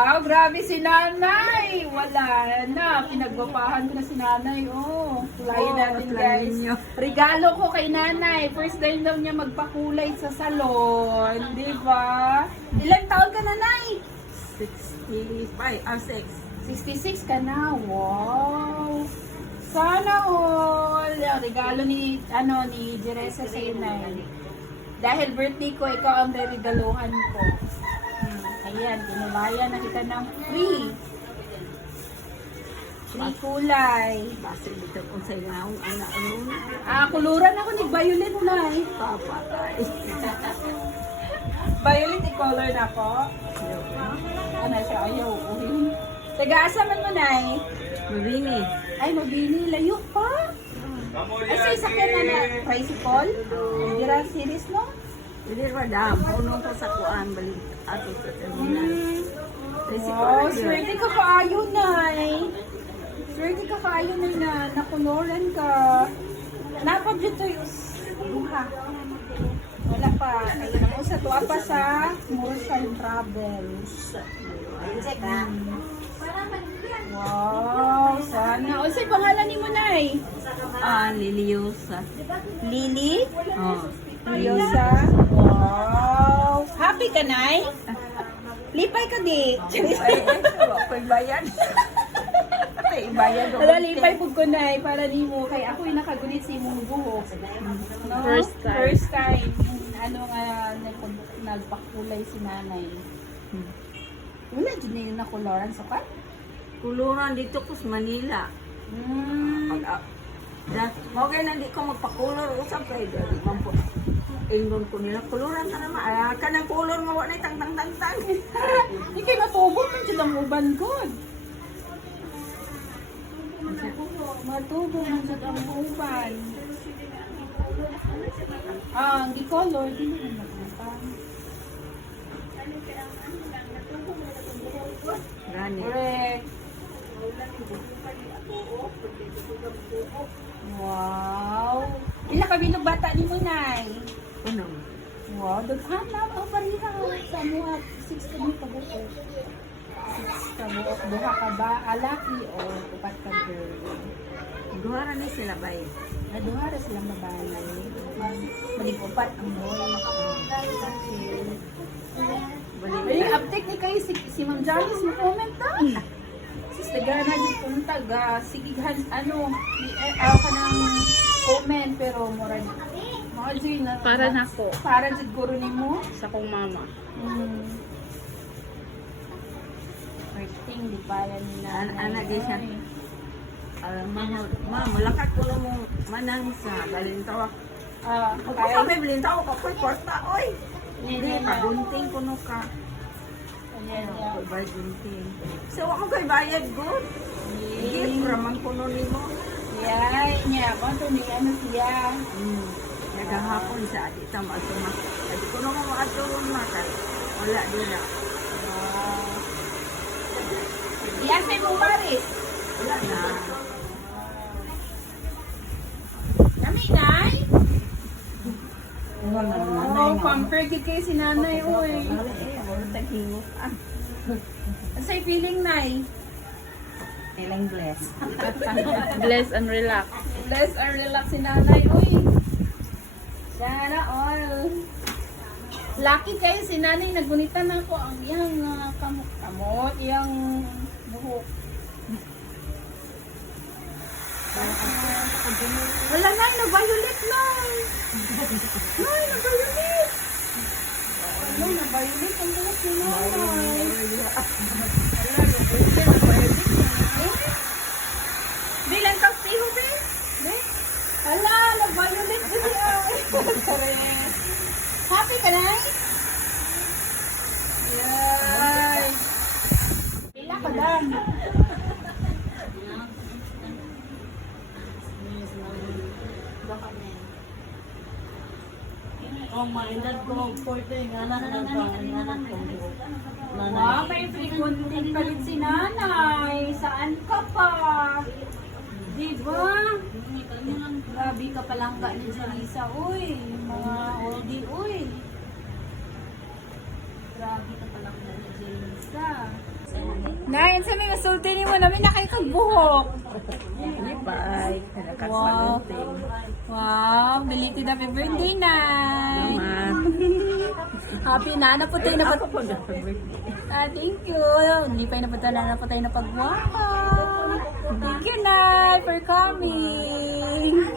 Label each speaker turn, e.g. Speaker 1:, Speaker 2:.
Speaker 1: Ah, grabe si nanay. Wala na. Pinagwapahan ko na si nanay. Oh, kulayin
Speaker 2: Oo,
Speaker 1: natin guys.
Speaker 2: niyo.
Speaker 1: Regalo ko kay nanay. First time daw niya magpakulay sa salon. Di ba? Ilang taon ka nanay?
Speaker 2: 65, ah, 6.
Speaker 1: 66 ka na. Wow. Sana all. Yung Regalo ni, ano, ni Jeresa sa inay. Dahil birthday ko, ikaw ang regaluhan ko. Ayan, tinulayan na kita ng free. Free kulay.
Speaker 2: Basta dito kung sa inyo, anak mo,
Speaker 1: Ah, kuluran ako ni Violet na eh.
Speaker 2: papatay.
Speaker 1: Violet, i-color na ako. Ano siya, ayaw. uhin. Taga-asa man mo na eh.
Speaker 2: Mabini.
Speaker 1: Ay, mabini. Layo pa. Ay, sa isa ka na na tricycle? Dira series, no?
Speaker 2: Hindi ba dam, punong ko sa kuan, balik ato sa terminal.
Speaker 1: Wow, swerte ka kaayo, Nay. Swerte ka kaayo, Nay, na nakuloran ka. Napag dito yung duha. Wala pa. Ayun ako sa tuwa pa sa Morsal Travels. Wow, sana. O, sa'yo pangalan ni mo, Nay?
Speaker 2: Ah, Liliosa.
Speaker 1: Lily?
Speaker 2: Oh.
Speaker 1: Liliosa? Wow. Happy ka, Nay? Lipay ka, di.
Speaker 2: Ay, ako'y bayan. Ay, bayan ko.
Speaker 1: Wala, lipay po ko, Nay, para di mo. Kay ako'y nakagunit sa imong buhok. No?
Speaker 2: First time.
Speaker 1: First time. Ano nga, nagpakulay si nanay.
Speaker 2: Hmm.
Speaker 1: Wala, dyan na yung nakularan sa kat?
Speaker 2: Kuluran dito ko sa Manila.
Speaker 1: Hmm.
Speaker 2: Pag, dat, okay na di ko magpakulor usap kay dali man po. Ingon ko nila, kuluran ka naman. Ah, ka ng kulor mo, wala tang tang tang tang.
Speaker 1: Hindi kayo matubog man dyan ang uban god. Matubog man dyan ang uban. Ah, ang di-color, di naman magpapang.
Speaker 2: Gani.
Speaker 1: Correct. Wow. Ila kami ng bata ni Munay.
Speaker 2: Ano?
Speaker 1: Wow, daghan na ang pariha sa mga six ka mo pabuo. Six ka mo, duha ka ba, alaki o upat ka girl.
Speaker 2: Duha ra ni sila bay.
Speaker 1: Naduha ra silang babae. Maling upat ang boy.
Speaker 2: Balik.
Speaker 1: Ay, update ni kayo si, si Ma'am Janice mo comment na. Sis, tagana din kung taga, sigighan, ano, i- eh, ka ng na.
Speaker 3: Para na ko.
Speaker 1: Para dyan guro ni mo.
Speaker 3: sa kong mama.
Speaker 1: Hmm. First thing, di pa yan ni nanay.
Speaker 2: An- anak, di siya. Ah, mama, ma, malakat ko lang mo manang sa balintaw.
Speaker 1: Ah,
Speaker 2: Ako
Speaker 1: kaya,
Speaker 2: may balintaw ko ko'y porta oy. Hindi
Speaker 1: Hindi
Speaker 2: pa
Speaker 1: na.
Speaker 2: gunting kuno ka. Ano, ko'y bayad gunting. So ako ko'y bayad good. Gift raman kuno nimo.
Speaker 1: Yan, niya. Kung ni ano siya.
Speaker 2: Hmm. Nagahapon sa ati sa masuma. Adi ko naman maatulong makan. Wala dila.
Speaker 1: Ah. Yan, may bumaris.
Speaker 2: Wala na.
Speaker 1: Nami, nay?
Speaker 2: Wala na.
Speaker 1: Oh, pamper gid kay si nanay, oy.
Speaker 2: Wala taghingo.
Speaker 1: Sa'y feeling, nay?
Speaker 2: Ilang bless.
Speaker 3: Bless and relax.
Speaker 1: Bless and relax si nanay, oy. Sana all. Lucky kayo si nanay, nagunitan na ako ang iyang uh, kamot, kamot, iyang buhok. Wala na, na-violet na. Nay, na-violet. Ano, na-violet ang buhok ni nanay. Bilang ka siho, be? Be? Hala, na-violet ko siya. Correct. Happy ka na? Yay! Pila ka lang.
Speaker 2: Ang mainad ko, porte, nga na nga na
Speaker 1: Wow, may frequent palit si nanay. Saan ka pa? Diba? Grabe ka palangga ni Janisa, uy. Mga oldie, uy. Grabe ka palangga ni Janisa. Nay, sa may masulti ni mo namin na kayo buhok.
Speaker 2: Bye.
Speaker 1: Wow. Wow, belated happy birthday, Nay. Happy na, naputay
Speaker 2: na birthday.
Speaker 1: Ah, thank you. Hindi pa naputay na naputay na pagwaka. Thank you, Nay, for coming.